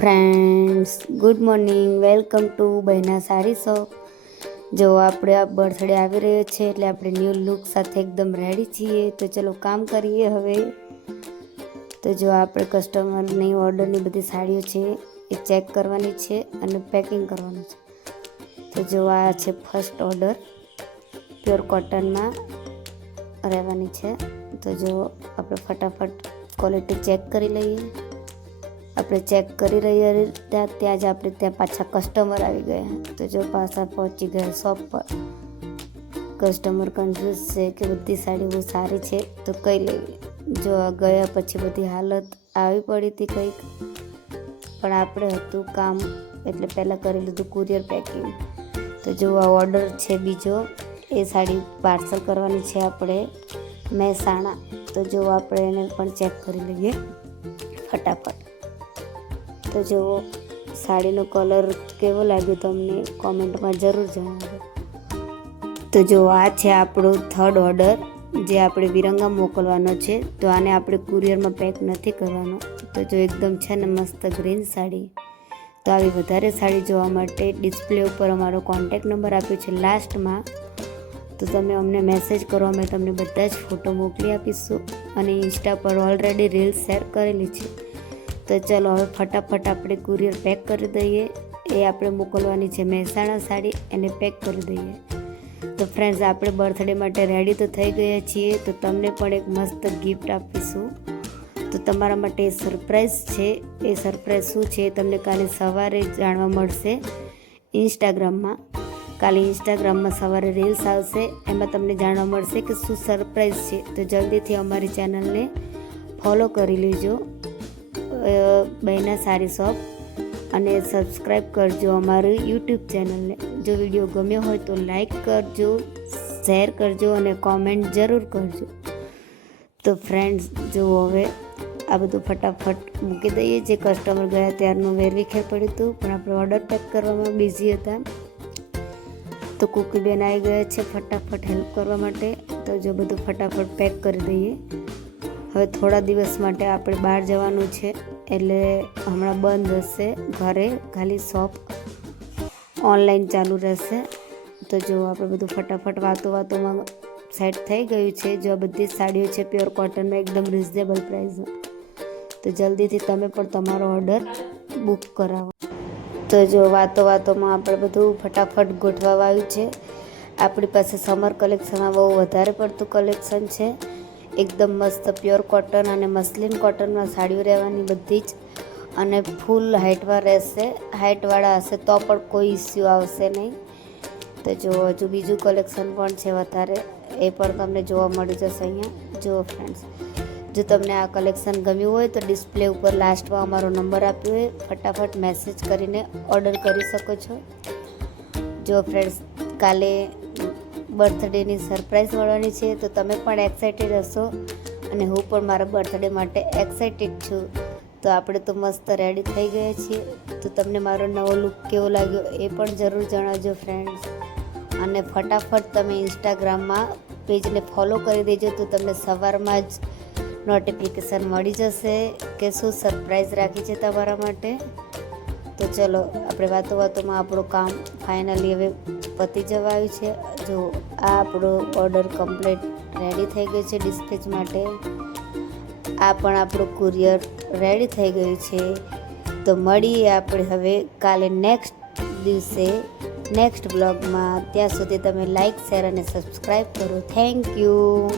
Friends, good morning. Welcome to Bahena sari shop. જો આપણે આ બર્થડે આવી રહ્યો છે એટલે આપણે ન્યૂ લુક સાથે એકદમ રેડી છીએ. તો ચલો કામ કરીએ હવે. તો જો આપણે કસ્ટમરની ઓર્ડરની બધી સાડીઓ છે એ ચેક કરવાની છે અને પેકિંગ કરવાનું છે. તો જો આ છે ફર્સ્ટ ઓર્ડર, પ્યોર કોટનમાં રહેવાની છે. તો જો આપણે ફટાફટ ક્વોલિટી ચેક કરી લઈએ. આપણે ચેક કરી રહ્યા ત્યાં જ આપણે ત્યાં પાછા કસ્ટમર આવી ગયા. તો જો પાછા પહોંચી ગયા શોપ પર. કસ્ટમર કન્ફ્યુઝ છે કે બધી સાડી બહુ સારી છે તો કઈ લેવી. જો ગયા પછી બધી હાલત આવી પડી હતી કંઈક, પણ આપણે હતું કામ એટલે પહેલાં કરી લીધું કુરિયર પેકિંગ. તો જો આ ઓર્ડર છે બીજો, એ સાડી પાર્સલ કરવાની છે આપણે મહેસાણા. તો જો આપણે એને પણ ચેક કરી લઈએ ફટાફટ. તો જો સાડીનો કલર કેવો લાગ્યો તમને કોમેન્ટમાં જરૂર જણાવજો. તો જો આ છે આપણો થર્ડ ઓર્ડર, જે આપણે વિરંગા મોકલવાનો છે. તો આને આપણે કુરિયરમાં પેક નથી કરવાનો. તો જો એકદમ છે ને મસ્ત ગ્રીન સાડી. તો આવી વધારે સાડી જોવા માટે ડિસ્પ્લે ઉપર અમારો કોન્ટેક્ટ નંબર આપ્યો છે લાસ્ટમાં. તો તમે અમને મેસેજ કરો, અમે તમને બધા જ ફોટો મોકલી આપીશું અને ઇન્સ્ટા પર ઓલરેડી રીલ શેર કરેલી છે. તો ચલો હવે ફટાફટ આપણે કુરિયર પેક કરી દઈએ. એ આપણે મોકલવાની છે મહેસાણા સાડી, એને પેક કરી દઈએ. તો ફ્રેન્ડ્સ, આપણે બર્થડે માટે રેડી તો થઈ ગયા છીએ. તો તમને પણ એક મસ્ત ગિફ્ટ આપીશું. તો તમારા માટે સરપ્રાઈઝ છે. એ સરપ્રાઈઝ શું છે તમને કાલે સવારે જાણવા મળશે ઇન્સ્ટાગ્રામમાં. કાલે ઇન્સ્ટાગ્રામમાં સવારે રીલ્સ આવશે, એમાં તમને જાણવા મળશે કે શું સરપ્રાઈઝ છે. તો જલ્દીથી અમારી ચેનલને ફોલો કરી લેજો, બહેના સાડી શોપ, અને સબસ્ક્રાઈબ કરજો અમારી યુટ્યુબ ચેનલને. જો વિડીયો ગમ્યો હોય તો લાઈક કરજો, શેર કરજો અને કોમેન્ટ જરૂર કરજો. તો ફ્રેન્ડ્સ, જો હવે આ બધું ફટાફટ મૂકી દઈએ. જે કસ્ટમર ગયા ત્યારનું વેરવિખેર પડ્યું હતું, પણ આપણે ઓર્ડર પેક કરવામાં બિઝી હતા. તો કુકીબેન આવી ગયા છે ફટાફટ હેલ્પ કરવા માટે. તો જો બધું ફટાફટ પેક કરી દઈએ. હવે થોડા દિવસ માટે આપણે બહાર જવાનું છે એટલે હમણાં બંધ હશે ઘરે, ખાલી શોપ ઓનલાઈન ચાલુ રહેશે. તો જો આપણે બધું ફટાફટ વાતોમાં સેટ થઈ ગયું છે. જો આ બધી સાડીઓ છે પ્યોર કોટનમાં, એકદમ રિઝનેબલ પ્રાઇસમાં. તો જલ્દીથી તમે પણ તમારો ઓર્ડર બુક કરાવો. તો જો વાતોમાં આપણે બધું ફટાફટ ગોઠવા આવ્યું છે. આપણી પાસે સમર કલેક્શનમાં બહુ વધારે પડતું કલેક્શન છે. એકદમ મસ્ત પ્યોર કોટન અને મસ્લિન કોટનમાં સાડીઓ રહેવાની બધી જ, અને ફૂલ હાઇટમાં રહેશે. હાઇટવાળા હશે તો પણ કોઈ ઇસ્યુ આવશે નહીં. તો જો હજુ બીજું કલેક્શન પણ છે વધારે, એ પણ તમને જોવા મળી જશે અહીંયા. જુઓ ફ્રેન્ડ્સ, જો તમને આ કલેક્શન ગમ્યું હોય તો ડિસ્પ્લે ઉપર લાસ્ટમાં અમારો નંબર આપ્યો હોય, ફટાફટ મેસેજ કરીને ઓર્ડર કરી શકો છો. જો ફ્રેન્ડ્સ, કાલે બર્થડેની સરપ્રાઈઝ મળવાની છે. તો તમે પણ એક્સાઇટેડ હશો અને હું પણ મારા બર્થડે માટે એક્સાઇટેડ છું. તો આપણે તો મસ્ત રેડી થઈ ગયા છીએ. તો તમને મારો નવો લુક કેવો લાગ્યો એ પણ જરૂર જણાવજો ફ્રેન્ડ્સ. અને ફટાફટ તમે ઇન્સ્ટાગ્રામમાં પેજને ફોલો કરી દેજો. તો તમને સવારમાં જ નોટિફિકેશન મળી જશે કે શું સરપ્રાઈઝ રાખી છે તમારા માટે. તો ચલો, આપણે વાતોમાં આપણું કામ ફાઇનલી હવે પતી જવા આવ્યું છે. જો આ આપણો ઓર્ડર કમ્પ્લીટ રેડી થઈ ગયો છે ડિસ્પેચ માટે. આ પણ આપણું કુરિયર રેડી થઈ ગયું છે. તો મળીએ આપણે હવે કાલે નેક્સ્ટ દિવસે નેક્સ્ટ બ્લોગમાં. ત્યાં સુધી તમે લાઈક, શેર અને સબસ્ક્રાઈબ કરો. Thank you.